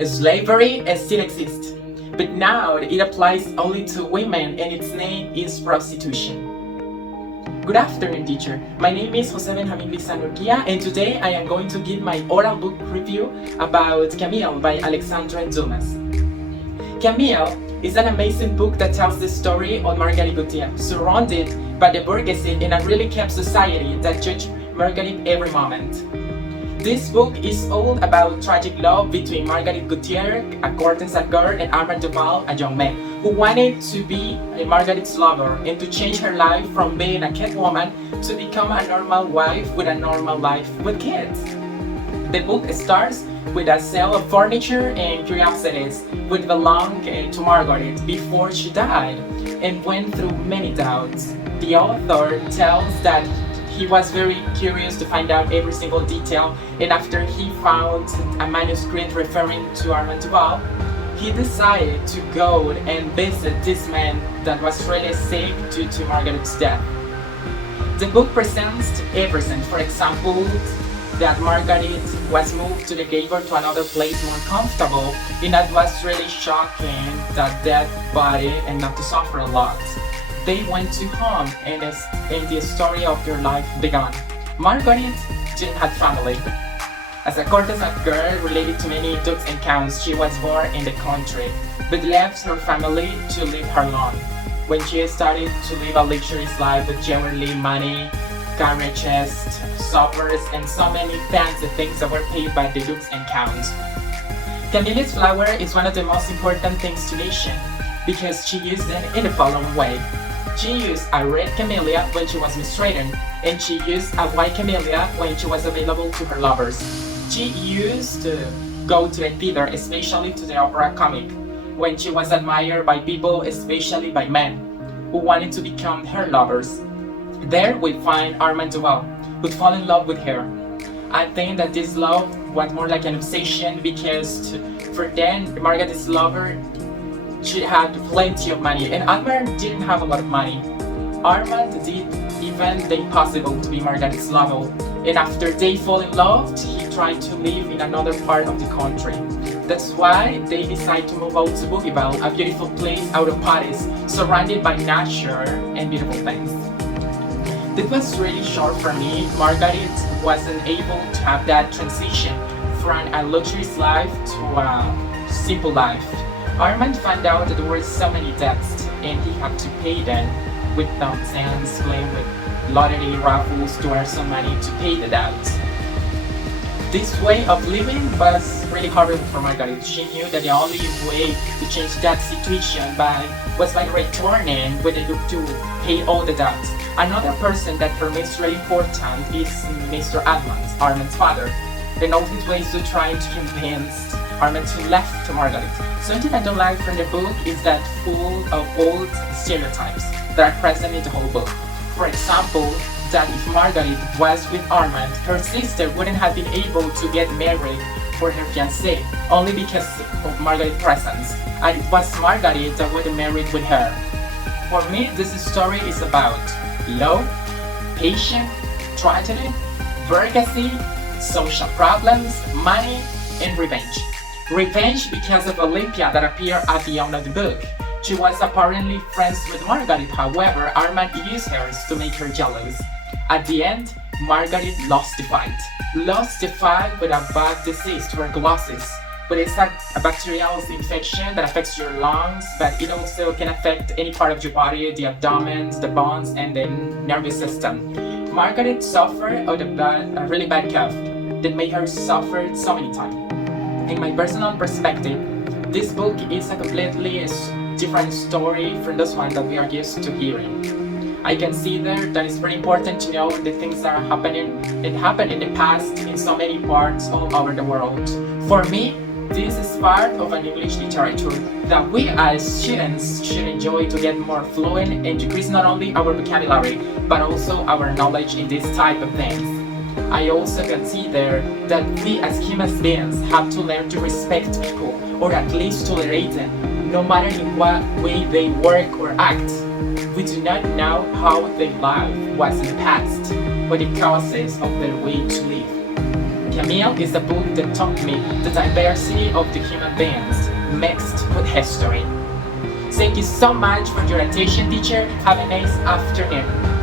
Slavery still exists, but now it applies only to women and its name is prostitution. Good afternoon, teacher. My name is José Benjamín Lizano Urquilla, and today I am going to give my oral book review about CAMILLE by Alexandre Dumas. CAMILLE is an amazing book that tells the story of Marguerite Gautier, surrounded by the bourgeoisie in a really kept society that judged Marguerite every moment. This book is all about tragic love between Marguerite Gautier, a courtesan girl, and Armand Duval, a young man, who wanted to be Marguerite's lover and to change her life from being a cat woman to become a normal wife with a normal life with kids. The book starts with a sale of furniture and curiosities which belonged to Marguerite before she died and went through many doubts. The author tells that he was very curious to find out every single detail, and after he found a manuscript referring to Armand Duval, he decided to go and visit this man that was really sick due to Marguerite's death. The book presents everything. For example, that Marguerite was moved to the Gabor to another place more comfortable, and that was really shocking, that dead body, and not to suffer a lot. They went to home and the story of their life began. Marguerite didn't have family. As a courtesan girl related to many dukes and counts, she was born in the country, but left her family to leave her alone. When she started to live a luxurious life with jewelry, money, carriages, suppers, and so many fancy things that were paid by the dukes and counts. Camille's flower is one of the most important things to mention because she used it in the following way. She used a red camellia when she was mistreated, and she used a white camellia when she was available to her lovers. She used to go to the theater, especially to the opera comic, when she was admired by people, especially by men, who wanted to become her lovers. There we find Armand Duval, who fell in love with her. I think that this love was more like an obsession because for then, Marguerite's lover, she had plenty of money, and Armand didn't have a lot of money. Armand did even the impossible to be Marguerite's lover, and after they fall in love, he tried to live in another part of the country. That's why they decide to move out to Bougival, a beautiful place out of Paris, surrounded by nature and beautiful things. It was really short for me. Marguerite wasn't able to have that transition from a luxurious life to a simple life. Armand found out that there were so many debts and he had to pay them with nonsense, playing with lottery raffles to earn some money to pay the debts. This way of living was really horrible for Marguerite. She knew that the only way to change that situation was by returning with the Duke to pay all the debts. Another person that for me is really important is Mr. Armand's father, and all his ways to try to convince Armand to left to Marguerite. Something I don't like from the book is that full of old stereotypes that are present in the whole book. For example, that if Marguerite was with Armand, her sister wouldn't have been able to get married for her fiancé, only because of Marguerite's presence, and it was Marguerite that would marry with her. For me, this story is about love, patience, tragedy, bourgeoisie, social problems, money, and revenge. Revenge because of Olympia that appeared at the end of the book. She was apparently friends with Marguerite, however, Armand used her to make her jealous. At the end, Marguerite lost the fight. Lost the fight with a bad disease, tuberculosis. But it's a bacterial infection that affects your lungs, but it also can affect any part of your body, the abdomen, the bones, and the nervous system. Marguerite suffered of a really bad cough that made her suffer so many times. In my personal perspective, this book is a completely different story from this one that we are used to hearing. I consider that it's very important to know the things that are happening and happened in the past in so many parts all over the world. For me, this is part of an English literature that we as students should enjoy to get more fluent and decrease not only our vocabulary, but also our knowledge in this type of things. I also consider that we as human beings have to learn to respect people, or at least tolerate them, no matter in what way they work or act. We do not know how their life was in the past, or the causes of their way to live. CAMILLE is a book that taught me the diversity of the human beings, mixed with history. Thank you so much for your attention, teacher. Have a nice afternoon.